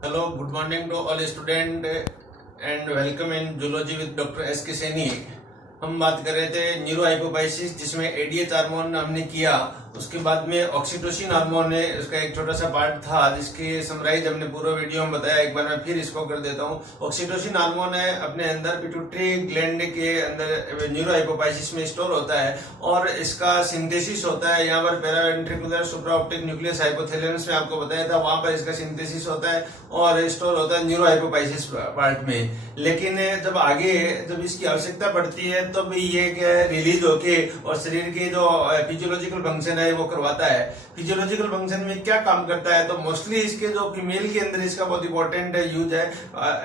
Hello, good morning to all student and welcome in zoology with Dr. S. के सैनी। हम बात कर रहे थे न्यूरो हाइपोपाइसिस जिसमें एडीएच हार्मोन हमने किया, उसके बाद में ऑक्सीटोसिन हार्मोन है, उसका एक छोटा सा पार्ट था जिसकी समराइज हमने पूरा वीडियो में बताया। एक बार मैं फिर इसको कर देता हूँ। ऑक्सीटोसिन हार्मोन है अपने अंदर पिट्यूटरी ग्लैंड के अंदर न्यूरो हाइपोपाइसिस में स्टोर होता है और इसका सिंथेसिस होता है यहाँ पर पेरावेंट्रिकुलर सुप्राऑप्टिक न्यूक्लियस हाइपोथैलेमस में, आपको बताया था वहां पर इसका सिंथेसिस होता है और स्टोर होता है न्यूरो हाइपोपाइसिस पार्ट में। लेकिन जब इसकी आवश्यकता पड़ती है तब ये रिलीज होके और शरीर के जो फिजियोलॉजिकल फंक्शन है वो करवाता है। फिजियोलॉजिकल फंक्शन में क्या काम करता है तो मोस्टली इसके जो फीमेल के अंदर इसका बहुत इंपॉर्टेंट यूज है,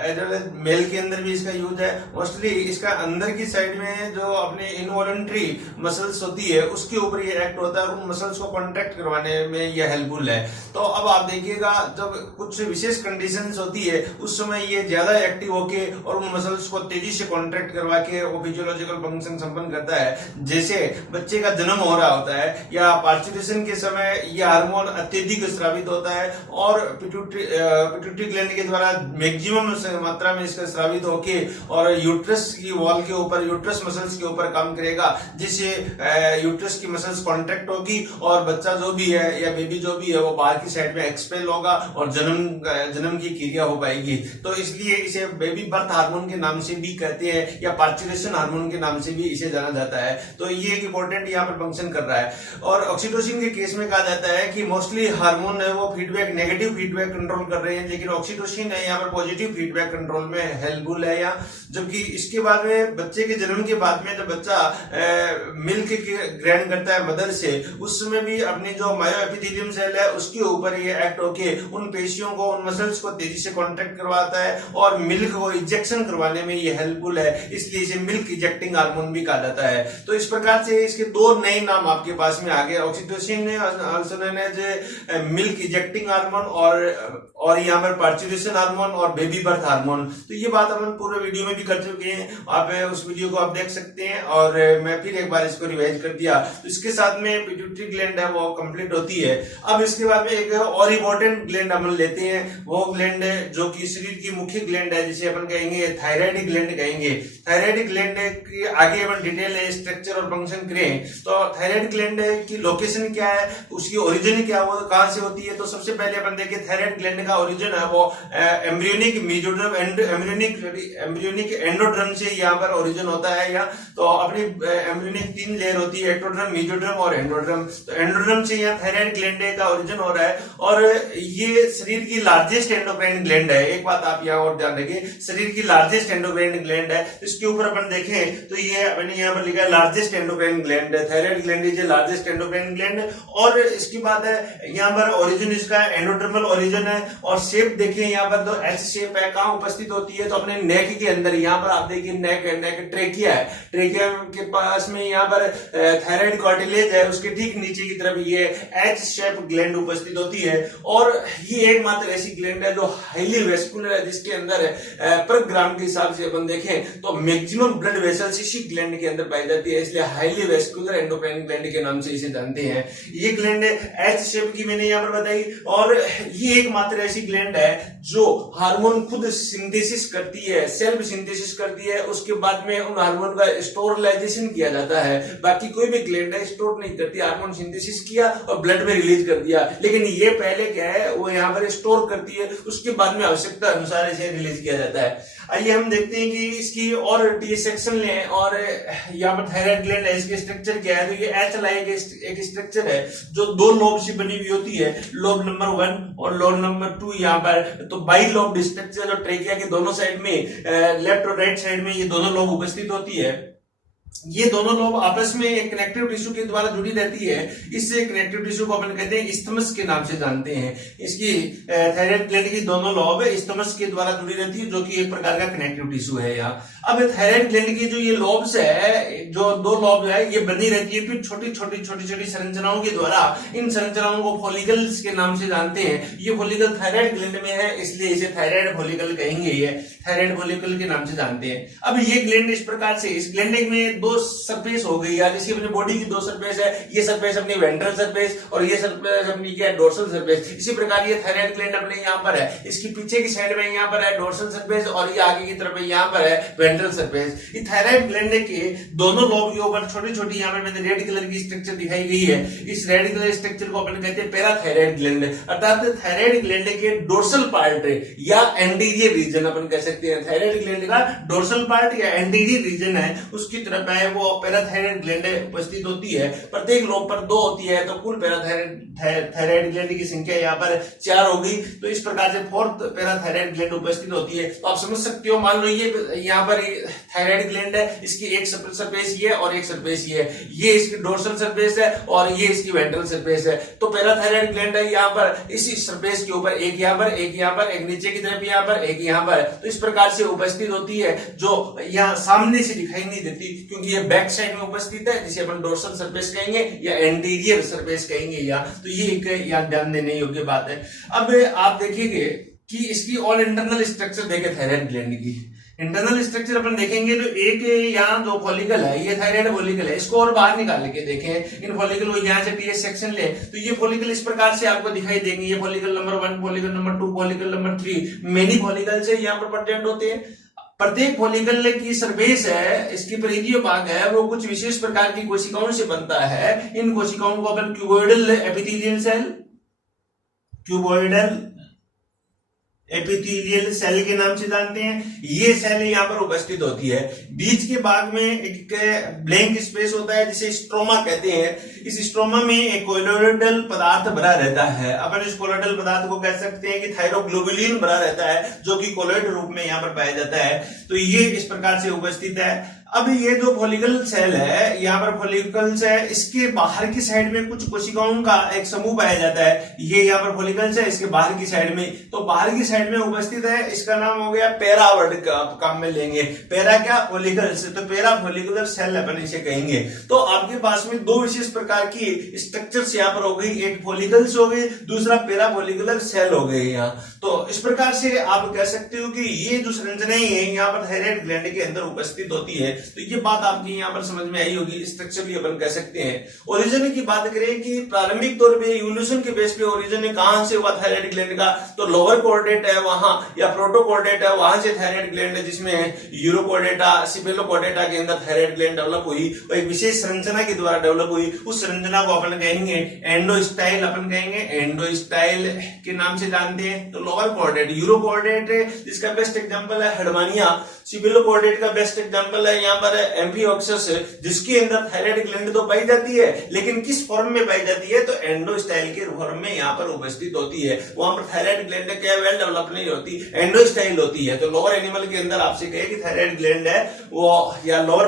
एज वेल एज मेल के अंदर भी इसका यूज है। मोस्टली इसका अंदर की साइड में जो अपने इनवॉलंटरी मसल्स होती है उसके ऊपर ये एक्ट होता है और उन मसल्स को कॉन्ट्रैक्ट करवाने में यह हेल्पफुल है। तो अब आप देखिएगा जब कुछ विशेष कंडीशंस होती है उस समय ये ज्यादा एक्टिव होके और उन मसल्स को तेजी से कॉन्ट्रैक्ट करवा के वो फिजियोलॉजिकल फंक्शन संपन्न करता है। जैसे बच्चे का जन्म हो रहा होता है या पार्चुरेशन के समय ये हार्मोन अत्यधिक स्रावित होता है और पिट्यूटरी ग्लैंड के द्वारा मैक्सिमम मात्रा में इसका स्रावित होके और यूट्रस की वॉल के ऊपर, यूट्रस मसल्स के ऊपर काम करेगा, जिससे यूट्रस की मसल्स कॉन्ट्रैक्ट होगी और बच्चा जो भी है या बेबी जो भी है वो बाहर की साइड में एक्सपेल होगा और जन्म की क्रिया हो पाएगी। तो इसलिए इसे बेबी बर्थ हार्मोन के नाम से भी कहते हैं या पार्चुरेशन हार्मोन के नाम से भी इसे जाना जाता है। तो ये एक इंपॉर्टेंट यहाँ पर फंक्शन कर रहा है। और ऑक्सीटोसिन के केस में कहा जाता है कि मोस्टली हार्मोन है वो फीडबैक, नेगेटिव फीडबैक कंट्रोल कर रहे हैं, लेकिन ऑक्सीटोसिन है यहाँ पर पॉजिटिव फीडबैक कंट्रोल में हेल्पफुल है। या जबकि इसके बाद में बच्चे के जन्म के बाद में जब बच्चा मिल्क ग्रहण करता है मदर से, उस समय भी अपनी जो मायो एपिथेलियम सेल है उसके ऊपर ये एक्ट होके उन पेशियों को, उन मसल्स को तेजी से कॉन्ट्रैक्ट करवाता है और मिल्क को इंजेक्शन करवाने में ये हेल्पफुल है, इसलिए इसे मिल्क इंजेक्टिंग हार्मोन भी कहा जाता है। तो इस प्रकार से इसके दो नए नाम आपके पास में आ गए, oxytocin also known as milk injecting hormone और यहाँ पर पार्चुरेशन हार्मोन और बेबी बर्थ हार्मोन। तो ये बात हम पूरे वीडियो में भी कर चुके हैं, आप उस वीडियो को आप देख सकते हैं और मैं फिर एक बार इसको रिवाइज कर दिया। तो इसके साथ में पिट्यूटरी ग्लैंड है वो कंप्लीट होती है। अब इसके बाद में एक और इम्पोर्टेंट ग्लैंड हम लेते हैं, वो ग्लैंड है जो कि शरीर की मुख्य ग्लैंड है, जिसे अपन कहेंगे थायराइड ग्लैंड कहेंगे। थायराइड ग्लैंड की आगे अपन डिटेल स्ट्रक्चर और फंक्शन करें तो थायराइड ग्लैंड की लोकेशन क्या है, उसकी ओरिजिन क्या है, वो कहां से होती है। तो सबसे पहले अपन देखें थायराइड ग्लैंड का ओरिजिन है वो एम्ब्रियोनिक मेसोडर्म एम्ब्रियोनिक एंडोड्रम से यहाँ पर ओरिजिन होता है। या तो अपनी एम्ब्रियोनिक तीन लेयर होती है, एक्टोड्रम, मेसोडर्म और एंडोड्रम। तो एंडोड्रम से यहाँ थायराइड ग्लैंड का ओरिजिन हो रहा है और ये शरीर की लार्जेस्ट एंडोक्राइन ग्लैंड है। एक बात आप यहाँ और ध्यान रखिए, शरीर की लार्जेस्ट एंडोक्राइन ग्लैंड है। इसके ऊपर अपन देखें तो ये मैंने यहाँ पर लिखा है लार्जेस्ट एंडोक्राइन ग्लैंड है, thyroid gland is largest endocrine gland. और इसकी बात है यहाँ पर ओरिजिन इसका एंडोडर्मल ओरिजिन है और शेप देखिए यहाँ पर तो एच शेप है, कहाँ उपस्थित होती है तो अपने नेक के अंदर। यहाँ पर आप देखिए नेक ट्रेकिया है, ट्रेकिया के पास में यहाँ पर थायराइड कार्टिलेज है, उसके ठीक नीचे की तरफ ये एच शेप ग्लैंड उपस्थित होती है। और ये एकमात्र ऐसी ग्लैंड है जो हाईली वेस्कुलर है, जिसके अंदर पर ग्राम के हिसाब से अपन देखें तो मैक्सिमम ब्लड वेसल्स इसी ग्लैंड के अंदर पाई जाती है, इसलिए हाईली वेस्कुलर एंडोक्राइन ग्लैंड के नाम से इसे जानते हैं। ये ग्लैंड एच शेप की मैंने यहाँ पर बताई और ये एकमात्र ऐसी ग्लैंड है जो हार्मोन खुद सिंथेसिस करती है, सेल्फ सिंथेसिस करती है, उसके बाद में उन हार्मोन का स्टोरलाइजेशन किया जाता है। बाकी कोई भी ग्लैंड है स्टोर नहीं करती, हार्मोन सिंथेसिस किया और ब्लड में रिलीज कर दिया, लेकिन ये पहले क्या है वो यहाँ पर स्टोर करती है, उसके बाद में आवश्यकता अनुसार इसे रिलीज किया जाता है। आइए हम देखते हैं कि इसकी और डिसेक्शन लें और यहाँ पर थायराइड ग्लैंड है, इसके स्ट्रक्चर क्या है। तो ये एच लाइक एक स्ट्रक्चर है जो दो लोब से बनी हुई होती है, लोब नंबर 1 और लोब नंबर 2 यहाँ पर। तो बाई लोब स्ट्रक्चर जो ट्रेकिया के दोनों साइड में, लेफ्ट और राइट साइड में ये दोनों लोब उपस्थित होती है। ये दोनों लोब आपस में एक कनेक्टिव टिश्यू के द्वारा जुड़ी रहती है, इससे कनेक्टिव टिश्यू को अपन कहते हैं इस्थमस के नाम से जानते हैं। इसकी थायराइड ग्लैंड की दोनों लोब इस्थमस के द्वारा जुड़ी रहती है, जो कि एक प्रकार का कनेक्टिव टिश्यू है। यहाँ अब थायराइड ग्लैंड की जो ये लोब्स है, जो दो लोब है, ये बनी रहती है फिर छोटी छोटी संरचनाओं के द्वारा। इन संरचनाओं को फॉलिकल्स के नाम से जानते हैं। ये फॉलिकल थायराइड ग्लैंड में है, इसलिए इसे थायराइड फॉलिकल कहेंगे, ये थायराइड फॉलिकल के नाम से जानते हैं। अब ये ग्लैंड इस प्रकार से, इस ग्लैंड में दो सरफेस हो गई, यार इसकी अपनी बॉडी की दो सरफेस है, ये सरफेस अपनी वेंट्रल सरफेस और ये सरफेस अपनी क्या है, डोर्सल सरफेस। इसी प्रकार ये थायराइड ग्लैंड अपने यहाँ पर है, इसकी पीछे की साइड में यहाँ पर है डोर्सल सरफेस और ये आगे की तरफ यहाँ पर है वेंट्रल सरफेस। ये थायराइड ग्लैंड के दोनों लोब के ऊपर छोटी छोटी यहाँ पर मैंने रेड कलर की स्ट्रक्चर दिखाई गई है। इस रेड कलर स्ट्रक्चर को अपन कहते हैं पैराथायराइड ग्लैंड, अर्थात थायराइड ग्लैंड के डोर्सल पार्ट या एंटीरियर रीजन अपन कह सकते हैं। थायराइड ग्लैंड का डोर्सल पार्ट या एंटीरियर रीजन है, उसकी तरफ है वो पैराथायराइड ग्लैंड उपस्थित होती है। प्रत्येक लोब पर 2 होती है, तो कुल थायराइड ग्लैंड की संख्या यहाँ पर 4 होगी। तो इस प्रकार से 4th पैराथायराइड ग्लैंड उपस्थित होती है। तो आप समझ सकते हो, मान लो ये यहाँ पर थायराइड ग्लैंड है, इसकी एक सरफेस ये और एक सरफेस ये इसकी डोर्सल सरफेस है और ये इसकी वेंट्रल सरफेस है। तो पैराथायराइड ग्लैंड है यहाँ पर इसी सरफेस के ऊपर, एक यहाँ पर, एक यहाँ पर, एक नीचे की तरफ यहाँ पर, एक यहाँ पर। तो इस प्रकार से उपस्थित होती है, जो यहाँ सामने से दिखाई नहीं देती क्योंकि ये बैक साइड में उपस्थित है, जिसे अपन डोर्सल सरफेस कहेंगे या एंटीरियर सरफेस कहेंगे यहाँ। तो ये एक यहाँ ध्यान देने योग्य बात है। अब आप देखिए कि इसकी ऑल इंटरनल स्ट्रक्चर देखे थायराइड ग्लैंड की। इंटरनल स्ट्रक्चर अपन देखेंगे तो एक यहाँ जो फॉलिकल है, ये थायराइड फॉलिकल है, इसको और बाहर निकाल के देखें, इन फॉलिकल को यहाँ से टीएस सेक्शन ले तो ये फॉलिकल इस प्रकार से आपको दिखाई देंगे। ये follicle number 1, follicle number 2, follicle number 3, many follicle से यहाँ पर प्रेजेंट होते हैं। प्रत्येक फॉलिकल की सरफेस है, इसकी परिधीय भाग है, वो कुछ विशेष प्रकार की कोशिकाओं से बनता है। इन कोशिकाओं को अपन cuboidal epithelial cell, cuboidal epithelial cell के नाम से जानते हैं। ये सेल यहाँ पर उपस्थित होती है। बीच के भाग में एक ब्लैंक स्पेस होता है जिसे स्ट्रोमा कहते हैं। इस स्ट्रोमा में एक कोलोइडल पदार्थ भरा रहता है। अपन इस कोलोइडल पदार्थ को कह सकते हैं कि थायरोग्लोबुलिन भरा रहता है, जो कि कोलोइड रूप में यहाँ पर पाया जाता है। तो ये इस प्रकार से उपस्थित है। अब ये जो फॉलिकल सेल है, यहाँ पर फॉलिकल्स है, इसके बाहर की साइड में कुछ कोशिकाओं का एक समूह पाया जाता है। ये यहाँ पर फॉलिकल्स है, इसके बाहर की साइड में, तो बाहर की साइड में उपस्थित है। इसका नाम हो गया पैरा वर्ड का काम में लेंगे। पैरा क्या, फॉलिकल्स, तो पैरा फॉलिकुलर सेल अपन इसे कहेंगे। तो आपके पास में 2 विशेष प्रकार की स्ट्रक्चर्स यहाँ पर हो गई, एक फॉलिकल्स हो गई, दूसरा पैरा फॉलिकुलर सेल हो गए यहाँ। तो इस प्रकार से आप कह सकते हो कि ये जो संरचनाएं है यहाँ पर थायराइड ग्लैंड के अंदर उपस्थित होती है। तो ये बात आपकी यहाँ पर समझ में आई होगी। स्ट्रक्चर भी अपन कह सकते हैं। ओरिजिन की बात करें कि प्रारंभिक तौर पे इवोल्यूशन के बेस पे ओरिजिन कहां से हुआ थायराइड ग्लैंड का, तो लोअर कोर्डेट है वहां या प्रोटोकोर्डेट है, वहां से थायराइड ग्लैंड है, जिसमें यूरोकोर्डेटा, सिफेलोकोर्डेटा के अंदर थायराइड ग्लैंड डेवलप हुई और एक विशेष संरचना के द्वारा डेवलप हुई। उस संरचना को अपन कहेंगे एंडोस्टाइल, अपन कहेंगे एंडोस्टाइल के नाम से जानते हैं। तो लोअर कोर्डेट, यूरोकोर्डेट जिसका बेस्ट एग्जांपल है हर्मानिया, सिफेलोकोर्डेट का बेस्ट एग्जांपल है यहाँ पर एम्फिओक्सस, जिसके अंदर थायराइड ग्लैंड तो पाई जाती है, लेकिन किस फॉर्म में पाई जाती है, तो एंडोस्टाइल के फॉर्म में यहाँ पर उपस्थित होती है। वहां पर थायराइड ग्लैंड क्या वेल डेवलप नहीं होती, एंडोस्टाइल होती है। तो लोअर एनिमल के अंदर आपसे कहे कि थायराइड ग्लैंड है वो, या लोअर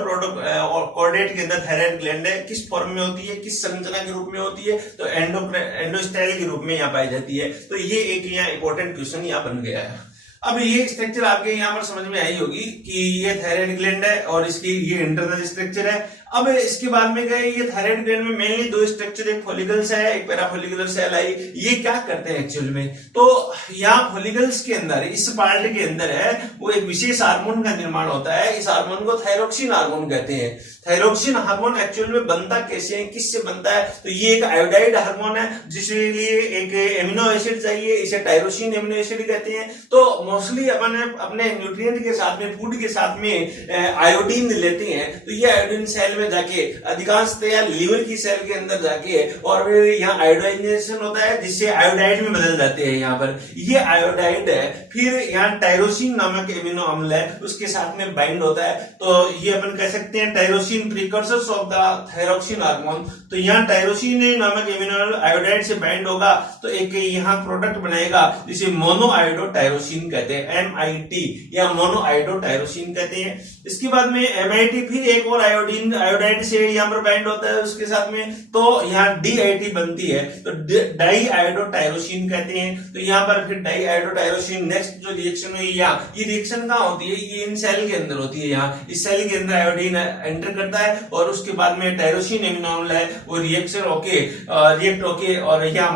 कोर्डेट के अंदर थायराइड ग्लैंड है, किस फॉर्म में होती है, किस संरचना के रूप में होती है, तो एंडोस्टाइल के रूप में यहाँ पाई जाती है। तो ये एक यहाँ इंपॉर्टेंट क्वेश्चन यहाँ बन गया है। अब ये स्ट्रक्चर आपके यहाँ पर समझ में आई होगी कि ये थायराइड ग्लैंड है और इसकी ये इंटरनल स्ट्रक्चर है। अब इसके बाद में गए, ये थायराइड ग्लैंड में मेनली 2 स्ट्रक्चर, एक फॉलिकल्स है, एक पैराफॉलिकुलर सेल आई। ये क्या करते हैं एक्चुअल में, तो यहाँ फॉलिकल्स के अंदर, इस पार्ट के अंदर है वो एक विशेष हार्मोन का निर्माण होता है। इस हार्मोन को थायरोक्सिन हार्मोन कहते हैं। थायरोक्सिन हार्मोन एक्चुअल में बनता कैसे है, किससे बनता है, तो ये एक आयोडाइड हार्मोन है, जिसके लिए एक एमिनो एसिड चाहिए, इसे टायरोसिन एमिनो एसिड कहते हैं। तो मोस्टली अपन अपने न्यूट्रिएंट के साथ में, फूड के साथ में आयोडीन लेते हैं। तो ये आयोडीन सेल में जाके अधिकांशतया लीवर की सेल के अंदर जाके और यहाँ आयोडाइजेशन होता है, जिससे आयोडाइड में बदल जाते हैं। यहाँ पर ये आयोडाइड है, फिर यहाँ टायरोसिन नामक एमिनो अम्ल है, उसके साथ में बाइंड होता है। तो ये अपन कह सकते हैं tyrosine precursors of the thyroxine hormone. तो यहाँ टायरोसिन नामक एमिनो आयोडाइड से बाइंड होगा तो एक यहाँ प्रोडक्ट बनाएगा जिसे मोनोआयोडो टायरोसिन कहते हैं, MIT या मोनोआयोडो टायरोसिन कहते हैं। इसके बाद में MIT फिर एक और आयोडाइड से यहाँ पर बाइंड होता है उसके साथ में, तो यहाँ DIT बनती है, तो डाई आयोडो टायरोसिन कहते हैं। तो यहाँ पर फिर डाई आयोडो टायरोसिन, नेक्स्ट जो रिएक्शन हुई यहाँ, ये रिएक्शन कहाँ होती है, ये इन सेल के अंदर होती है। यहाँ इस सेल के अंदर आयोडीन एंटर करता है और उसके बाद में टायरोसिन एमिनो अम्ल है वो रिएक्ट होके और यहाँ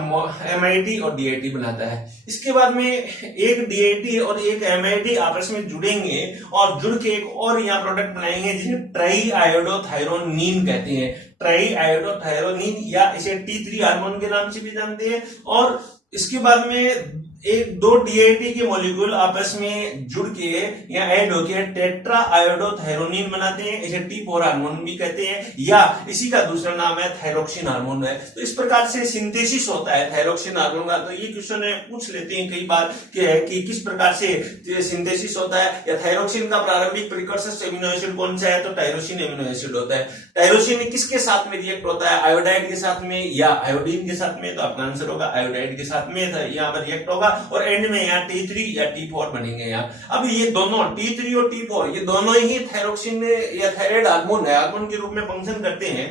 MIT और DIT बनाता है। इसके बाद में एक डीएटी और एक एमआईडी आपस में जुड़ेंगे और जुड़ के एक और यहाँ प्रोडक्ट बनाएंगे जिसे ट्राई आयोडोथायरोनिन कहते हैं। ट्राई आयोडोथायरोनिन या इसे T3 हार्मोन के नाम से भी जानते हैं। और इसके बाद में एक दो डीएटी के मॉलिक्यूल आपस में जुड़ के या ऐड होके टेट्रा आयोडोथायरोनिन बनाते हैं, इसे T4 हार्मोन भी कहते हैं या इसी का दूसरा नाम है थायरोक्सिन हार्मोन है। तो इस प्रकार से सिंथेसिस होता है थायरोक्सिन हार्मोन का। तो ये क्वेश्चन पूछ लेते हैं कई बार कि किस प्रकार से सिंथेसिस होता है या थायरोक्सिन का प्रारंभिक प्रिकर्सर एमिनो एसिड कौन सा है, तो टायरोसिन एमिनो एसिड होता है। टायरोसिन किसके साथ में रिएक्ट होता है, आयोडाइड के साथ में या आयोडीन के साथ में, तो आपका आंसर होगा आयोडाइड के साथ में यहाँ पर रिएक्ट होगा और एंड में यहाँ T3 या T4 बनेंगे यहाँ। अब ये दोनों T3 और T4 ये दोनों ही थायरोक्सिन या थायराइड हार्मोन है, हार्मोन के रूप में फंक्शन करते हैं।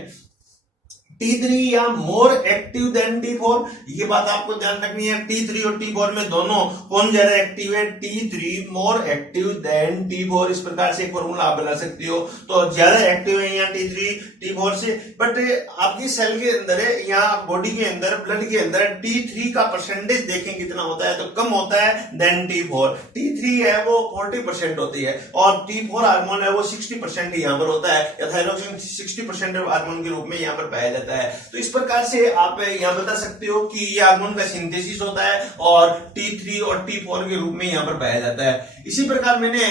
T3 या मोर एक्टिव देन T4, ये बात आपको ध्यान रखनी है। T3 और T4 में दोनों कौन ज्यादा एक्टिव है, T3 more active than T4। इस प्रकार से एक फॉर्मूला आप बना सकते हो। तो ज्यादा एक्टिव है यहाँ T3 T4 से। बट आपकी सेल के अंदर है, यहाँ बॉडी के अंदर ब्लड के अंदर T3 का परसेंटेज देखें कितना होता है, तो कम होता है देन T4। T3 है वो 40% होती है और T4 हार्मोन है वो 60% यहाँ पर होता है या थायरोक्सिन 60% हार्मोन के रूप में यहाँ पर पाया जाता है। तो इस प्रकार से आप यहाँ बता सकते हो कि ये हार्मोन का सिंथेसिस होता है और T3 और T4 के रूप में यहाँ पर पाया जाता है। इसी प्रकार मैंने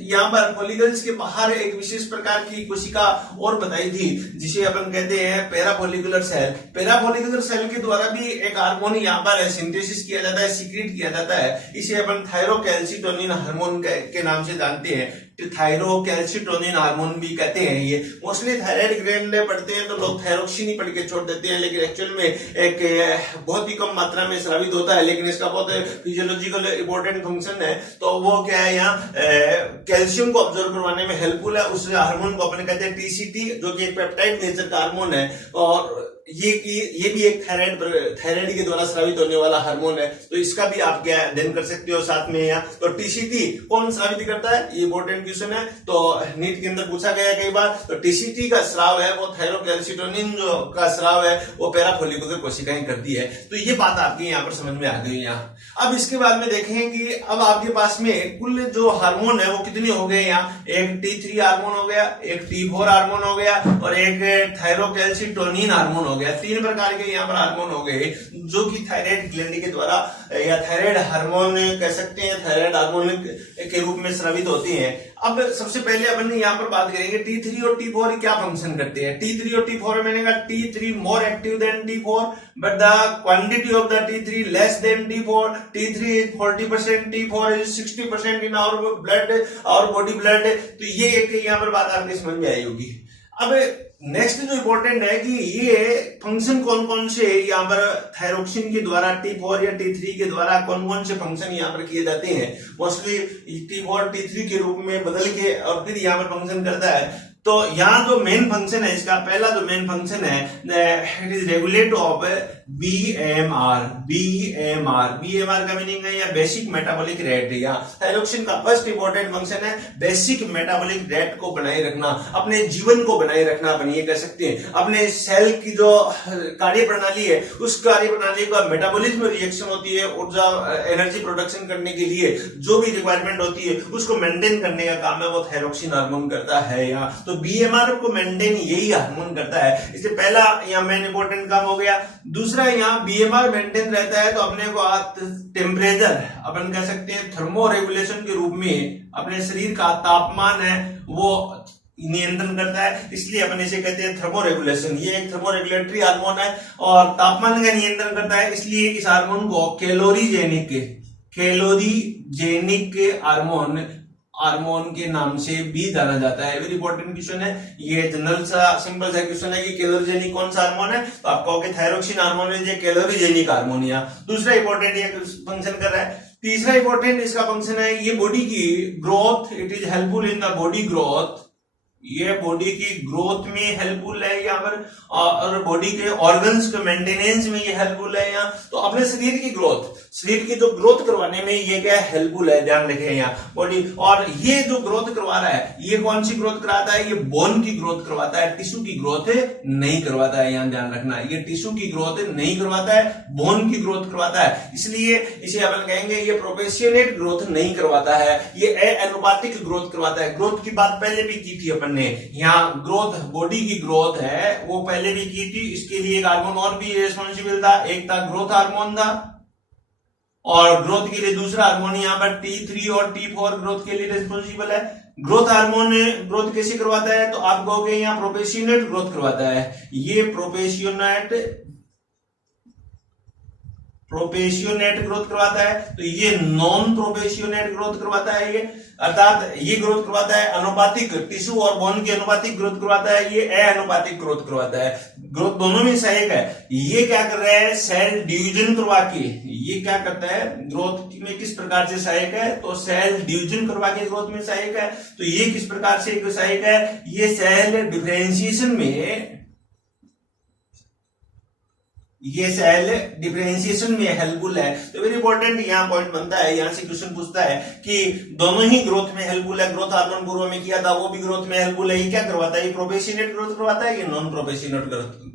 यहाँ पर फॉलिकल्स के बाहर एक विशेष प्रकार की कोशिका और बताई थी जिसे अपन कहते हैं पैराफॉलिकुलर सेल। पैराफॉलिकुलर सेल के द्वारा भी एक हार्मोन यहाँ पर सिंथेसिस किया जाता है, सीक्रेट किया जाता है। इसे अपन थायरोकैल्सिटोनिन हार्मोन के नाम से जानते हैं। थायरोकैल्सिटोनिन हार्मोन भी कहते हैं। ये मोस्टली थायराइड ग्लैंड में पढ़ते हैं तो लोग थायरोक्सिन ही पढ़ के छोड़ देते हैं, लेकिन एक्चुअल में एक बहुत ही कम मात्रा में स्रावित होता है, लेकिन इसका बहुत फिजियोलॉजिकल इंपॉर्टेंट फंक्शन है। तो वो क्या है, यहाँ कैल्शियम को ऑब्जर्व करवाने में हेल्पफुल है। उस हार्मोन को अपने कहते हैं टीसीटी, जो कि एक पेप्टाइड नेचर का हार्मोन है और ये भी एक थायराइड के द्वारा स्रावित होने वाला हार्मोन है। तो इसका भी आप क्या अध्ययन कर सकते हो साथ में यहाँ। तो टीसीटी कौन स्रावित करता है, ये इंपॉर्टेंट क्वेश्चन है, तो नीट के अंदर पूछा गया कई बार। तो टीसीटी का स्राव है वो थायरोकैल्सिटोनिन जो का स्राव है वो पैराफॉलिकुलर कोशिकाएं करती है। तो ये बात आपकी यहाँ पर समझ में आ गई यहाँ। अब इसके बाद में देखें कि अब आपके पास में कुल जो हार्मोन है वो कितने हो गए यहाँ। एक T3 हार्मोन हो गया, एक T4 हार्मोन हो गया और एक थायरोकैल्सिटोनिन हार्मोन हो गया। 3 प्रकार के यहाँ पर हार्मोन हो गए जो कि थायराइड ग्लैंड के द्वारा या थायराइड हार्मोन कह सकते हैं, थायराइड हार्मोन के रूप में स्रावित होते हैं। अब सबसे पहले अपन यहाँ पर बात करेंगे T3 और T4 क्या फंक्शन करते हैं। T3 और T4 मैंने कहा T3 more active than T4 but the quantity of the T3 less than T4। T3 is 40%, T4 is 60% in our blood, our body blood. तो ये एक यहाँ पर बात आपने समझ में आई होगी। अब नेक्स्ट जो इंपॉर्टेंट है कि ये फंक्शन कौन कौन से यहाँ पर थायरोक्सिन के द्वारा T4 या T3 के द्वारा कौन कौन से फंक्शन यहाँ पर किए जाते हैं। मोस्टली T4 T3 के रूप में बदल के और फिर यहाँ पर फंक्शन करता है। तो यहाँ जो मेन फंक्शन है इसका, पहला जो मेन फंक्शन है it is regulate of BMR। BMR का मीनिंग है या बेसिक मेटाबॉलिक रेट। यहाँ थायरोक्सिन का फर्स्ट इंपॉर्टेंट फंक्शन है बेसिक मेटाबॉलिक रेट को बनाए रखना, अपने जीवन को बनाए रखना। अपन ये कह सकते हैं अपने सेल की जो कार्य प्रणाली है उस कार्य प्रणाली का मेटाबॉलिज्म रिएक्शन होती है, ऊर्जा एनर्जी प्रोडक्शन करने के लिए जो भी रिक्वायरमेंट होती है उसको मेंटेन करने का काम है वो थायरोक्सिन हार्मोन करता है यहाँ। तो BMR को मेंटेन यही हार्मोन करता है। इससे पहला यहाँ मेन इंपॉर्टेंट काम हो गया। दूसरा यहाँ BMR मेंटेन रहता है तो अपने को टेम्परेचर अपन कह सकते हैं थर्मो रेगुलेशन के रूप में अपने शरीर का तापमान है वो नियंत्रण करता है, इसलिए अपन इसे कहते हैं थर्मो रेगुलेशन। ये एक थर्मो रेगुलेटरी हार्मोन है और तापमान का नियंत्रण करता है, इसलिए इस हार्मोन को कैलोरीजेनिक हार्मोन के नाम से भी जाना जाता है। वेरी इंपॉर्टेंट क्वेश्चन है ये, जनरल सा सिंपल सा क्वेश्चन है कि कैलोरीजेनिक कौन सा हार्मोन है, तो आप कहोगे थायरोक्सिन हार्मोन है, ये कैलोरीजेनिक हार्मोन है। दूसरा इंपॉर्टेंट ये फंक्शन कर रहा है। तीसरा इंपॉर्टेंट इसका फंक्शन है ये बॉडी की growth, it is helpful in the body growth ये बॉडी की ग्रोथ में हेल्पफुल है यहाँ पर, और बॉडी के ऑर्गन्स के मेंटेनेंस में ये हेल्पफुल है यहाँ। तो अपने शरीर की ग्रोथ, शरीर की जो ग्रोथ करवाने में ये क्या हेल्पफुल है, ध्यान रखें यहाँ बॉडी। और ये जो ग्रोथ करवा रहा है, ये कौन सी ग्रोथ कराता है, ये बोन की ग्रोथ करवाता है, टिश्यू की ग्रोथ नहीं करवाता है, यहाँ ध्यान रखना। ये टिश्यू की ग्रोथ नहीं करवाता है, बोन की ग्रोथ करवाता है। इसलिए इसे अपन कहेंगे ये प्रोपोर्शनेट ग्रोथ नहीं करवाता है, ये अनुपातिक ग्रोथ करवाता है। ग्रोथ की बात पहले भी की थी अपन ने, यहाँ ग्रोथ बॉडी की ग्रोथ है वो पहले भी की थी। इसके लिए एक हार्मोन और भी रिस्पॉन्सिबल था, एक था ग्रोथ हार्मोन था, और ग्रोथ के लिए दूसरा हार्मोन यहाँ पर T3 और T4 ग्रोथ के लिए रिस्पॉन्सिबल है। ग्रोथ हार्मोन ग्रोथ कैसे करवाता है, तो आप कहोगे यहाँ प्रोपोर्शनेट ग्रोथ करवाता है। ये प्रोपोर्शनेट ग्रोथ करवाता है, तो ये नॉन प्रोपोर्शनेट ग्रोथ करवाता है। ये अर्थात ये ग्रोथ करवाता है अनुपातिक, टिश्यू और बोन की अनुपातिक ग्रोथ करवाता है, ये अनुपातिक ग्रोथ करवाता है। ग्रोथ दोनों में सहायक है। ये क्या कर रहा है, सेल डिवीजन करवा के, ये क्या करता है ग्रोथ में किस प्रकार से सहायक है, तो सेल डिवीजन करवा के ग्रोथ में सहायक है। तो ये किस प्रकार से सहायक है, ये सेल डिफरेंशिएशन में, ये सेल डिफरेंशिएशन में हेल्पफुल है। तो वेरी इंपॉर्टेंट यहाँ पॉइंट बनता है, यहाँ से क्वेश्चन पूछता है कि दोनों ही ग्रोथ में हेल्पफुल है। ग्रोथ हार्मोन पूर्व में किया था, वो भी ग्रोथ में हेल्पफुल है। ये क्या करवाता है, ये प्रोपोर्शनेट ग्रोथ करवाता है, ये नॉन प्रोपोर्शनेट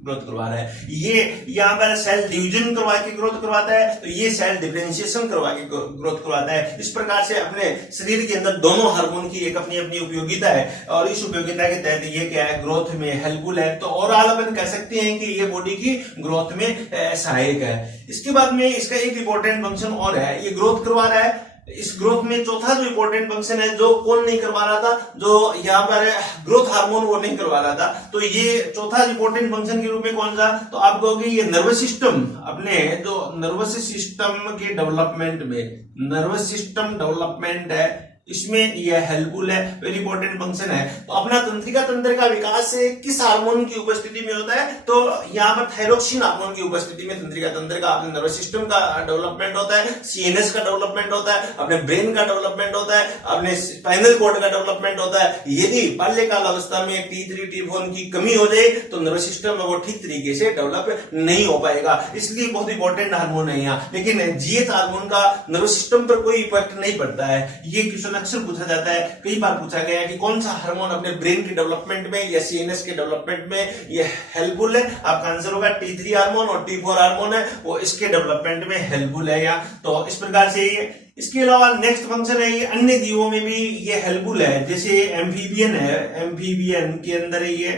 ग्रोथ करवा रहा है। ये यहाँ पर सेल डिवीजन करवा के ग्रोथ करवाता है, तो ये सेल डिफरेंशिएशन करवा के ग्रोथ करवाता है। इस प्रकार से अपने शरीर के अंदर दोनों हार्मोन की एक अपनी अपनी उपयोगिता है, और इस उपयोगिता के तहत ये क्या है, ग्रोथ में हेल्पफुल है। तो ओवरऑल अपन कह सकते हैं कि ये बॉडी की ग्रोथ में सहायक है। इसके बाद में इसका एक इंपॉर्टेंट फंक्शन और है, ये ग्रोथ करवा रहा है। इस ग्रोथ में चौथा जो इंपॉर्टेंट फंक्शन है, जो कौन नहीं करवा रहा था, जो यहाँ पर ग्रोथ हार्मोन वो नहीं करवा रहा था, तो ये चौथा इंपॉर्टेंट फंक्शन के रूप में कौन सा, तो आप कहोगे ये नर्वस सिस्टम, अपने जो नर्वस सिस्टम के डेवलपमेंट में, नर्वस सिस्टम डेवलपमेंट है, इसमें यह हेल्पफुल है, वेरी इंपॉर्टेंट फंक्शन है। तो अपना तंत्रिका तंत्र का विकास किस हार्मोन की उपस्थिति में होता है, तो यहाँ पर थायरोक्सिन हार्मोन की उपस्थिति में तंत्रिका तंत्र का, अपने नर्वस सिस्टम का डेवलपमेंट होता है, सीएनएस का डेवलपमेंट होता है, अपने ब्रेन का डेवलपमेंट होता है, अपने स्पाइनल कॉर्ड का डेवलपमेंट होता है। यदि बाल्यकाल अवस्था में T3 T4 की कमी हो जाए तो नर्वस सिस्टम में वो ठीक तरीके से डेवलप नहीं हो पाएगा, इसलिए बहुत इंपॉर्टेंट हार्मोन है यहाँ। लेकिन जीएच हार्मोन का नर्वस सिस्टम पर कोई इफेक्ट नहीं पड़ता है। ये क्वेश्चन अक्सर पूछा जाता है, कई बार पूछा गया है कि कौन सा हार्मोन अपने ब्रेन के डेवलपमेंट में या सीएनएस के डेवलपमेंट में ये हेल्पफुल है। आपका आंसर होगा T3 हार्मोन, और T4 हार्मोन है वो इसके डेवलपमेंट में हेल्पफुल है या, तो इस प्रकार से ये। इसके अलावा नेक्स्ट फंक्शन है, ये अन्य जीवों में भी ये हेल्पफुल है। जैसे एम्फीबियन है, एम्फीबियन के अंदर ये,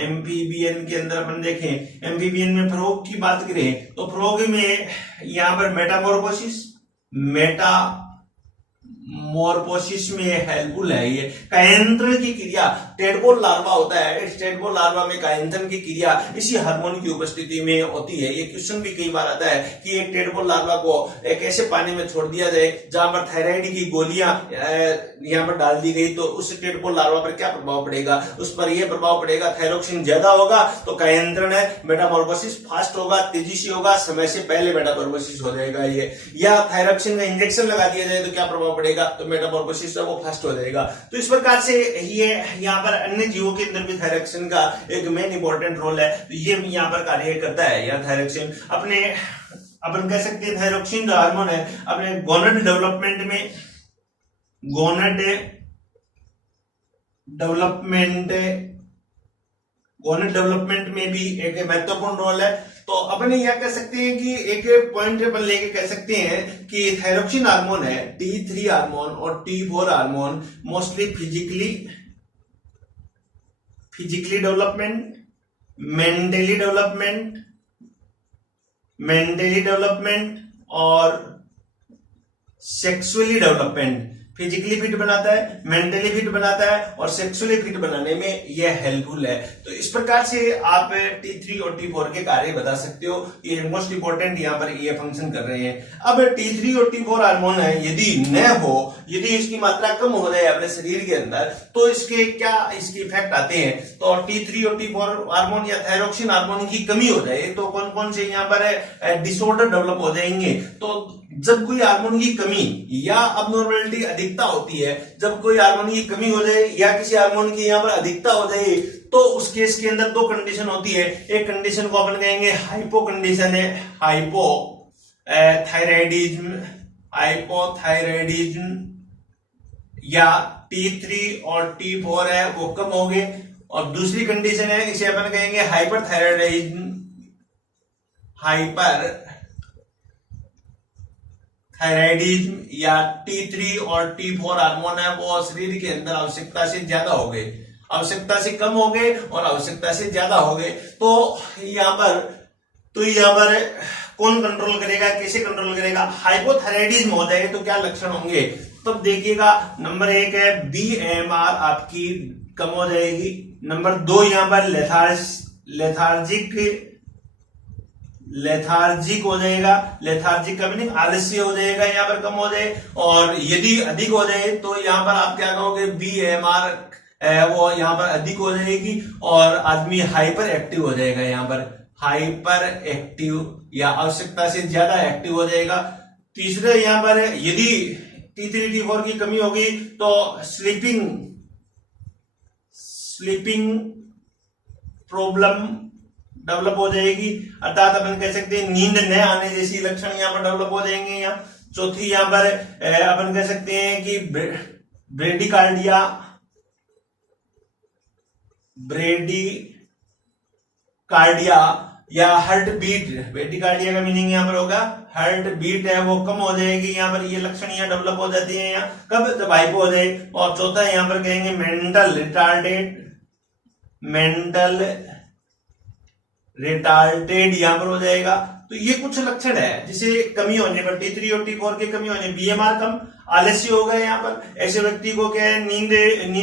एम्फीबियन के अंदर अपन देखें, एम्फीबियन में फ्रॉग की बात करें तो फ्रॉग में यहाँ पर मेटामॉर्फोसिस में हेल्पफुल है। ये कायंत्रन की क्रिया, टेडपोल लार्वा होता है, इस टेडपोल लार्वा में कायंत्रन की क्रिया इसी हार्मोन की उपस्थिति में होती है। ये क्वेश्चन भी कई बार आता है कि एक टेडपोल लार्वा को एक ऐसे पानी में छोड़ दिया जाए जहां पर थायराइड की गोलियां यहाँ पर डाल दी गई, तो उस टेडपोल लार्वा पर क्या प्रभाव पड़ेगा, उस पर यह प्रभाव पड़ेगा, थायरोक्सिन ज्यादा होगा तो कायंत्रन है, मेटामॉर्फोसिस फास्ट होगा, तेजी से होगा, समय से पहले मेटामॉर्फोसिस हो जाएगा ये। या थायरोक्सिन का इंजेक्शन लगा दिया जाए तो क्या प्रभाव पड़ेगा, तो मेटामॉर्फोसिस वो फास्ट हो जाएगा। तो इस प्रकार से ये यहाँ पर अन्य जीवों के अंदर भी थायरोक्सिन का एक मेन इंपॉर्टेंट रोल है, तो ये यहाँ पर कार्य करता है। या थायरोक्सिन अपने, अपन कह सकते हैं थायरोक्सिन जो हार्मोन है अपने गोनड डेवलपमेंट में भी एक महत्वपूर्ण रोल है। तो अपन यह कह सकते हैं कि एक पॉइंट अपन लेके कह सकते हैं कि थायरोक्सिन हार्मोन है, T3 हार्मोन और T4 hormone mostly physically development, mentally development और सेक्सुअली डेवलपमेंट, फिजिकली फिट बनाता है, मेंटली फिट बनाता है और सेक्सुअली फिट बनाने में यह हेल्पफुल है। तो इस प्रकार से आप T3 और T4 के कार्य बता सकते हो। ये मोस्ट इंपॉर्टेंट यहाँ पर ये फंक्शन कर रहे हैं। अब T3 और T4 हार्मोन है, यदि न हो यदि इसकी मात्रा कम हो जाए अपने शरीर के अंदर तो इसके इफेक्ट आते हैं। तो T3 और T4 हार्मोन या थायरोक्सिन हार्मोन की कमी हो जाए तो कौन कौन से यहाँ पर डिसऑर्डर डेवलप हो जाएंगे। तो जब कोई हार्मोन की कमी या अबनॉर्मलिटी अधिकता होती है, जब कोई हार्मोन की कमी हो जाए या किसी हार्मोन की यहाँ पर अधिकता हो जाए तो उस केस के अंदर दो कंडीशन होती है। एक कंडीशन को अपन कहेंगे हाइपो कंडीशन है, हाइपोथायराइडिज्म या T3 और T4 है वो कम हो गए, और दूसरी कंडीशन है इसे अपन कहेंगे हाइपरथायराइडिज्म, या T3 और T4 हार्मोन है वो शरीर के अंदर आवश्यकता से ज्यादा हो गए, आवश्यकता से कम हो गए और आवश्यकता से ज्यादा हो गए। तो यहाँ पर कौन कंट्रोल करेगा, कैसे कंट्रोल करेगा। हाइपोथायराइडिज्म हो जाएगा तो क्या लक्षण होंगे, तब देखिएगा नंबर 1 है BMR आपकी कम हो जाएगी। नंबर 2 यहाँ पर लेथार्जिक हो जाएगा, लेथार्जिक का मीनिंग आलस्य हो जाएगा, यहाँ पर कम हो जाए। और यदि अधिक हो जाए तो यहाँ पर आप क्या कहोगे, BMR वो यहाँ पर अधिक हो जाएगी और आदमी हाइपर एक्टिव हो जाएगा, यहाँ पर हाइपर एक्टिव या आवश्यकता से ज्यादा एक्टिव हो जाएगा। तीसरे यहाँ पर यदि T3 T4 की कमी होगी तो स्लीपिंग प्रॉब्लम डेवलप हो जाएगी, अर्थात अपन कह सकते हैं नींद न आने जैसी लक्षण यहाँ पर डेवलप हो जाएंगे। यहाँ चौथी यहाँ पर अपन कह सकते हैं कि ब्रेडिकार्डिया या हार्ट बीट, ब्रेडिकार्डिया का मीनिंग यहाँ पर होगा हार्ट बीट है वो कम हो जाएगी। यहाँ पर ये लक्षण यहाँ डेवलप हो जाती है, यहाँ कब, जब हाइपो हो जाए। और चौथा यहाँ पर कहेंगे मेंटल रिटार्डेड यहाँ पर हो जाएगा। तो ये कुछ लक्षण है जिसे कमी होने पर T3 और T4 की कमी होने, BMR कम, आलस्य होगा यहाँ पर। ऐसे व्यक्ति को क्या है, नींद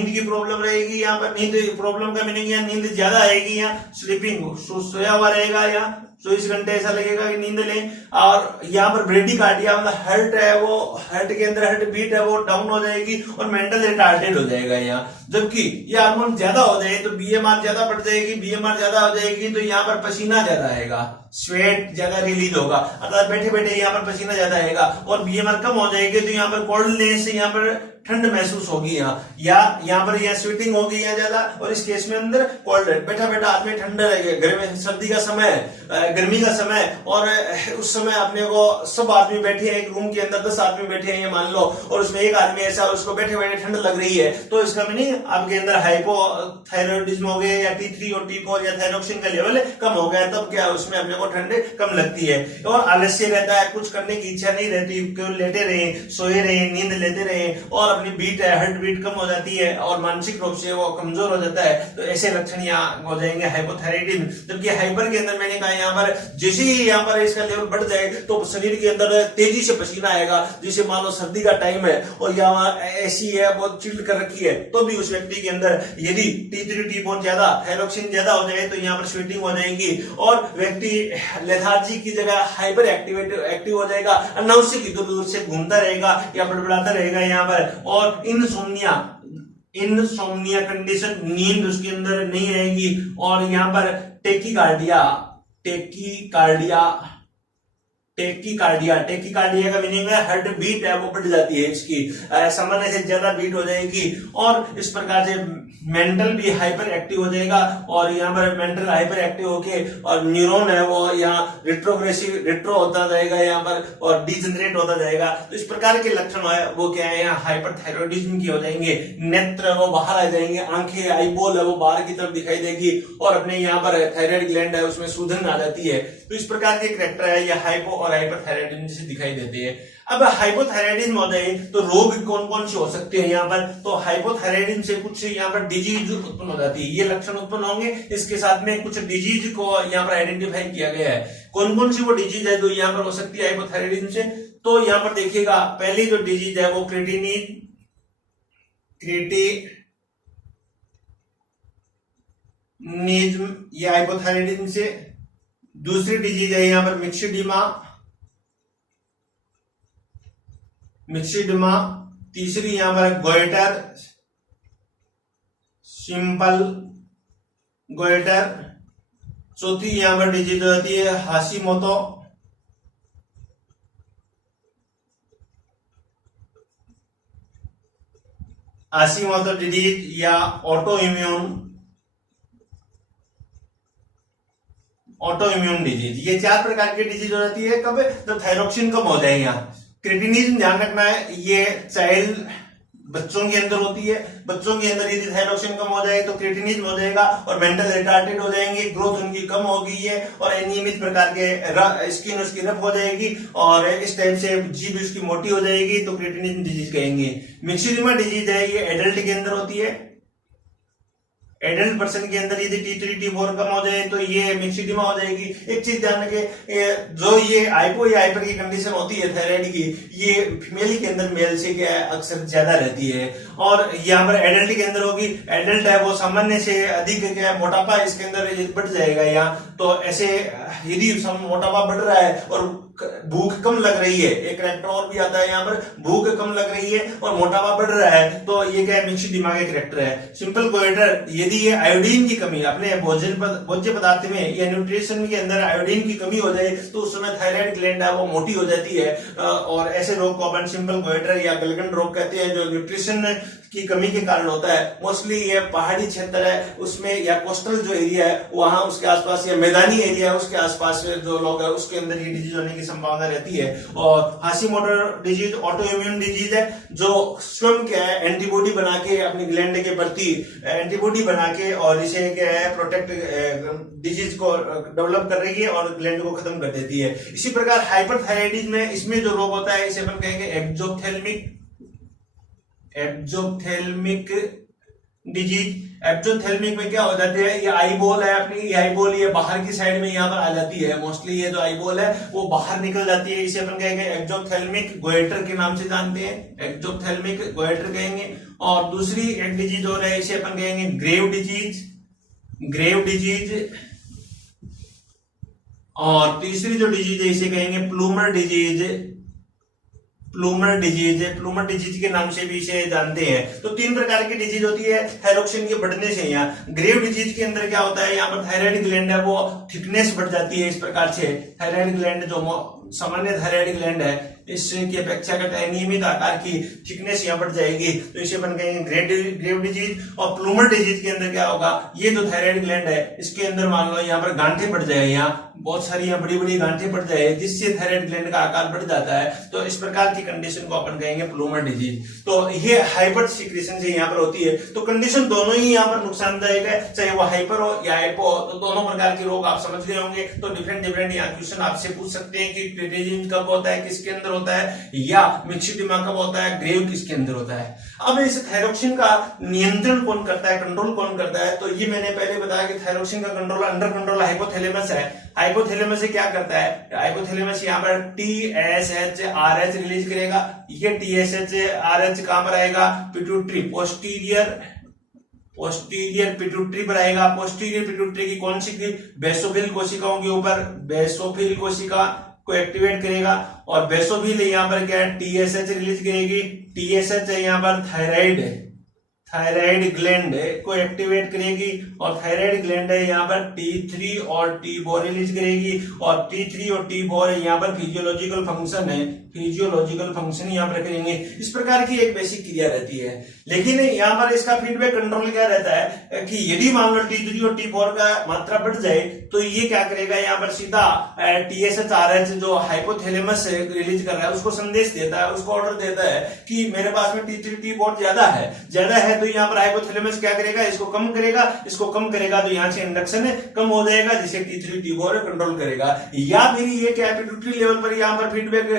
की प्रॉब्लम रहेगी। यहाँ पर नींद प्रॉब्लम का मीनिंग यहाँ नींद ज्यादा आएगी, यहाँ स्लीपिंग सोया हुआ रहेगा, यहाँ 24 घंटे ऐसा लगेगा कि नींद लें। और यहाँ पर ब्रेडिकार्डिया मतलब हार्ट है वो, हार्ट के अंदर हार्ट बीट है वो डाउन हो जाएगी और मेंटल रिटार्डेड हो जाएगा यहाँ। जबकि ये हार्मोन ज्यादा हो जाए तो BMR ज्यादा बढ़ जाएगी, BMR ज्यादा हो जाएगी तो यहाँ पर पसीना ज्यादा आएगा, स्वेट ज्यादा रिलीज होगा, अर्थात बैठे बैठे यहाँ पर पसीना ज्यादा आएगा। और BMR कम हो जाएगी तो यहाँ पर कोल्डनेस, यहाँ पर ठंड महसूस होगी, यहाँ पर यह स्वेटिंग होगी यहाँ ज्यादा, और इस केस में अंदर कोल्ड, बैठा बैठा आदमी ठंडा रहेगा। घर में सर्दी का समय, गर्मी का समय, और उस समय अपने को सब आदमी बैठे हैं एक रूम के अंदर, 10 आदमी बैठे हैं ये मान लो, और उसमें एक आदमी ऐसा उसको बैठे बैठे ठंड लग रही है, तो इसका मीनिंग आपके अंदर हाइपोथायराइडिज्म हो गया या T3 और T4 या थायरोक्सिन का लेवल कम हो गया। तब क्या उसमें अपने को ठंड कम लगती है और आलस्य रहता है, कुछ करने की इच्छा नहीं रहती, केवल लेटे रहे, सोए रहे, नींद लेते रहे, और अपनी बीट है, हार्ट बीट कम हो जाती है और मानसिक रूप से वो कमजोर हो जाता है। तो ऐसे लक्षण यहाँ हो जाएंगे हाइपोथायराइडिज्म। जबकि हाइपर के अंदर मैंने कहा यहाँ पर जैसे ही यहाँ पर इसका लेवल बढ़ जाए तो शरीर के अंदर तेजी से पसीना आएगा, जैसे मान लो सर्दी का टाइम है और यहाँ ऐसी है बहुत चिल्ड कर रखी है, तो भी उस व्यक्ति के अंदर यदि T3 T4 ज्यादा, थायरोक्सिन ज्यादा हो जाए तो यहाँ पर स्वेटिंग हो जाएगी और व्यक्ति लेथार्जी की जगह हाइपर एक्टिव हो जाएगा, अनावश्यक इधर उधर से घूमता रहेगा या बड़बड़ाता रहेगा यहाँ पर। और इनसोम्निया कंडीशन, नींद उसके अंदर नहीं आएगी। और यहाँ पर टेकीकार्डिया का मीनिंग है हार्ट बीट है वो बढ़ जाती है, इसकी सामान्य से ज्यादा बीट हो जाएगी। और इस प्रकार से मेंटल भी हाइपर एक्टिव हो जाएगा और यहाँ पर मेंटल हाइपर एक्टिव होके और न्यूरॉन है वो यहाँ रेट्रो होता जाएगा यहाँ पर और डिजेनरेट होता जाएगा। तो इस प्रकार के लक्षण है वो क्या है, यहाँ हाइपरथायराइडिज्म की हो जाएंगे। नेत्र वो बाहर आ जाएंगे, आंखें, आईबॉल है वो बाहर की तरफ दिखाई देगी और अपने यहाँ पर थायराइड ग्लैंड है उसमें सूजन आ जाती है। तो इस प्रकार के कैरेक्टर है ये हाइपो और हाइपरथायराइडिज्म से दिखाई देते हैं। अब हाइपोथायराइडिज्म हो जाए तो रोग कौन कौन से हो सकते हैं यहाँ पर, तो हाइपोथायराइडिज्म से कुछ यहाँ पर डिजीज उत्पन्न हो जाती है, ये लक्षण उत्पन्न होंगे। इसके साथ में कुछ डिजीज को यहाँ पर आइडेंटिफाई किया गया है, कौन कौन सी वो डिजीज है जो यहाँ पर हो सकती है हाइपोथायराइडिज्म से। तो यहाँ पर देखिएगा पहली जो डिजीज है वो क्रेटिनिज्म, ये हाइपोथायराइडिज्म से। दूसरी डिजीज है यहाँ पर मिक्सिडिमा, तीसरी यहां पर गोइटर, सिंपल गोइटर। चौथी यहां पर डिजीज होती है हाशिमोतो, हाशिमोतो डिजीज या ऑटो इम्यून डिजीज। ये 4 प्रकार की डिजीज हो जाती है कब, जब थायरोक्सिन कम हो जाए। यहाँ क्रिटिनिन ध्यान रखना है, ये चाइल्ड बच्चों के अंदर होती है। बच्चों के अंदर यदि थायरोक्सिन कम हो जाए तो क्रिटिनिज्म हो जाएगा और मेंटल रिटार्डेड हो जाएंगे, ग्रोथ उनकी कम हो गई है और अनियमित प्रकार के स्किन उसकी रफ हो जाएगी और इस टाइप से जीभ उसकी मोटी हो जाएगी, तो क्रिटिनिज्म डिजीज कहेंगे। मिक्सिडिमा डिजीज है, ये एडल्ट के अंदर होती है। एडल्ट पर्सन के अंदर यदि T3 T4 कम हो जाए तो ये मिक्सिडिमा हो जाएगी। एक चीज ध्यान रखें, जो ये हाइपो या हाइपर की कंडीशन होती है थायराइड की, ये फीमेल के अंदर मेल से क्या है अक्सर ज्यादा रहती है। और यहाँ पर एडल्ट के अंदर होगी, एडल्ट है वो सामान्य से अधिक क्या है मोटापा इसके अंदर बढ़ जाएगा। यहाँ तो ऐसे यदि मोटापा बढ़ रहा है और भूख कम लग रही है, एक करैक्टर और भी आता है यहाँ पर, भूख कम लग रही है और मोटापा बढ़ रहा है, तो ये क्या है मिक्सिडिमा का करैक्टर है। सिंपल गोइटर, यदि ये आयोडीन की कमी अपने भोज्य पदार्थ में या न्यूट्रिशन के अंदर आयोडीन की कमी हो जाए तो उस समय थायराइड ग्लैंड है वो मोटी हो जाती है और ऐसे रोग को अपन सिंपल गोइटर या गलगंड रोग कहते हैं, जो न्यूट्रिशन की कमी के कारण होता है। मोस्टली ये पहाड़ी क्षेत्र है उसमें या कोस्टल जो एरिया है वहां उसके आसपास या मैदानी एरिया है उसके आसपास जो लोग है उसके अंदर ये डिजीज होने की संभावना रहती है। और Hashimoto disease auto immune disease है, जो स्वयं क्या है एंटीबॉडी बना के अपनी ग्लैंड के प्रति एंटीबॉडी बना के और इसे क्या है प्रोटेक्ट डिजीज को डेवलप कर रही है और ग्लैंड को खत्म कर देती है। इसी प्रकार हाइपरथायराइडिज्म में इसमें जो रोग होता है इसे अपन कहेंगे एब्जोप्थेल्मिक डिजीज। एब्जोथेल्मिक में क्या हो जाती है, ये आई बॉल है अपनी, ये आई बॉल ये बाहर की साइड में यहाँ पर आ जाती है। मोस्टली ये जो आई बॉल है वो बाहर निकल जाती है, इसे अपन कहेंगे एब्जोथेल्मिक गोइटर के नाम से जानते हैं, एब्जोथेल्मिक गोइटर कहेंगे। और दूसरी एक डिजीज और है, इसे अपन कहेंगे ग्रेव डिजीज। और तीसरी जो डिजीज है इसे कहेंगे प्लूमर डिजीज के नाम से भी इसे जानते हैं। तो 3 प्रकार की डिजीज होती है थायरोक्सिन के बढ़ने से। यहाँ ग्रेव डिजीज के अंदर क्या होता है, यहाँ पर थायराइड ग्लैंड है वो थिकनेस बढ़ जाती है। इस प्रकार से थायराइड ग्लैंड जो सामान्य थायराइड ग्लैंड है इसकी अपेक्षा करता है नियमित आकार की थिकनेस यहाँ बढ़ जाएगी, तो इसे अपन कहेंगे ग्रेव डिजीज। और प्लूमर डिजीज के अंदर क्या होगा, ये जो थायराइड ग्लैंड है इसके अंदर मान लो यहाँ पर गांठें पड़ जाए, यहाँ बहुत सारी यहाँ बड़ी बड़ी गांठें पड़ जाए जिससे थायराइड ग्लैंड का आकार बढ़ जाता है, तो इस प्रकार की कंडीशन को अपन कहेंगे प्लूमर डिजीज। तो ये हाइपर सिक्रेशन से यहाँ पर होती है। तो कंडीशन दोनों ही यहाँ पर नुकसानदायक है, चाहे वो हाइपर हो या हाइपो हो, तो दोनों प्रकार के रोग आप समझ गए होंगे। तो डिफरेंट यहाँ क्वेश्चन आपसे पूछ सकते हैं कि क्रिटिनिन कब होता है, किसके अंदर होता है, या मिक्सिडिमा कब होता है, ग्रेव किसके अंदर होता है। अब इस थायरोक्सिन का नियंत्रण कौन करता है, कंट्रोल कौन करता है, तो ये मैंने पहले बताया कि थायरोक्सिन का कंट्रोल अंडर कंट्रोल हाइपोथैलेमस है। हाइपोथैलेमस से क्या करता है, हाइपोथैलेमस यहाँ पर TSH-RH रिलीज करेगा। ये TSH-RH कहां पर आएगा, पिट्यूटरी पोस्टीरियर पिट्यूटरी पर आएगा। पोस्टीरियर पिट्यूटरी की कौन सी बेसोफिल कोशिकाओं के ऊपर बेसोफिल कोशिका को एक्टिवेट करेगा और बेसोफिल यहाँ पर क्या है TSH रिलीज करेगी। TSH है यहाँ पर थायराइड ग्लैंड को एक्टिवेट करेगी और थायराइड ग्लैंड है यहाँ पर T3 और T4 रिलीज करेगी। और T3 और T4 यहाँ पर फिजियोलॉजिकल फंक्शन यहाँ पर करेंगे। इस प्रकार की एक बेसिक क्रिया रहती है। लेकिन यहाँ पर इसका फीडबैक कंट्रोल क्या रहता है कि यदि मान लो T3 और T4 का मात्रा बढ़ जाए तो ये क्या करेगा, यहाँ पर सीधा TSH-RH जो हाइपोथैलेमस रिलीज कर रहा है उसको संदेश देता है, उसको ऑर्डर देता है कि मेरे पास में T3 T4 ज्यादा है, तो यहाँ पर हाइपोथैलेमस क्या करेगा, इसको कम करेगा, तो यहाँ से इंडक्शन कम हो जाएगा जिसे T3 T4 कंट्रोल करेगा। या फिर ये क्या पिट्यूटरी लेवल पर यहाँ पर फीडबैक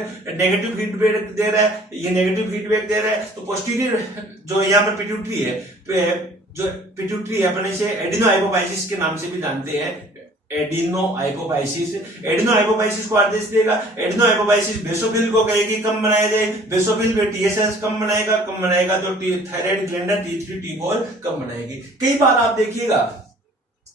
नेगेटिव फीडबैक दे रहा है, ये नेगेटिव फीडबैक दे रहा है, तो पोस्टीरियर जो यहाँ पर पिट्यूटरी है अपन इसे एडिनो हाइपोफाइसिस के नाम से भी जानते हैं। एडिनो हाइपोफाइसिस को आदेश देगा। एडिनो हाइपोफाइसिस बेसोफिल को कहेगी कम बनाया जाए, बेसोफिल में TSH कम बनाएगा तो थायराइड ग्लैंड T3 T4 कम बनाएगी। कई बार आप देखिएगा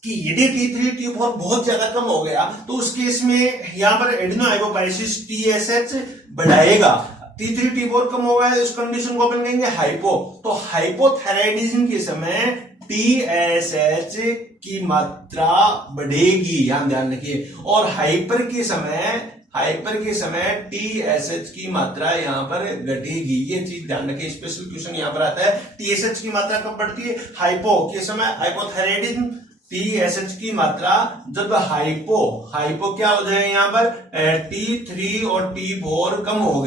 कि यदि T3 T4 बहुत ज्यादा कम हो गया तो उस केस में यहाँ पर एडिनो हाइपोफाइसिस TSH बढ़ाएगा। T3 T4 कम हो गया, इस कंडीशन को अपन कहेंगे हाइपो। तो हाइपोथायराइडिज्म के समय TSH की मात्रा बढ़ेगी, यहां ध्यान रखिए। और हाइपर के समय TSH की मात्रा यहां पर घटेगी, ये चीज ध्यान रखिए। स्पेशल क्वेश्चन यहां पर आता है, TSH की मात्रा कब बढ़ती है? हाइपो के समय, हाइपोथायराइडिज्म। TSH की मात्रा जब हाइपो क्या हो जाए यहां पर T3 और T4 कम हो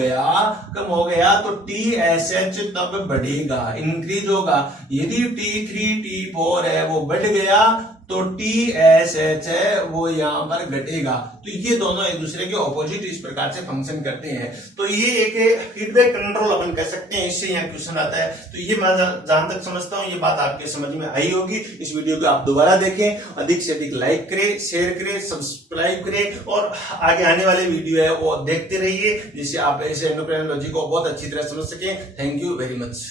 गया तो TSH तब बढ़ेगा, इंक्रीज होगा। यदि T3 T4 है वो बढ़ गया तो TSH है वो यहां पर घटेगा। तो ये दोनों एक दूसरे के ऑपोजिट इस प्रकार से फंक्शन करते हैं। तो ये एक फीडबैक कंट्रोल अपन कह सकते हैं, इससे यहाँ क्वेश्चन आता है। तो ये मैं जहां तक समझता हूं ये बात आपके समझ में आई होगी। इस वीडियो को आप दोबारा देखें, अधिक से अधिक लाइक करें, शेयर करें, सब्सक्राइब करें और आगे आने वाले वीडियो है वो देखते रहिए, जिससे आप ऐसे एंडोक्राइनोलॉजी को बहुत अच्छी तरह समझ सकें। Thank you very much.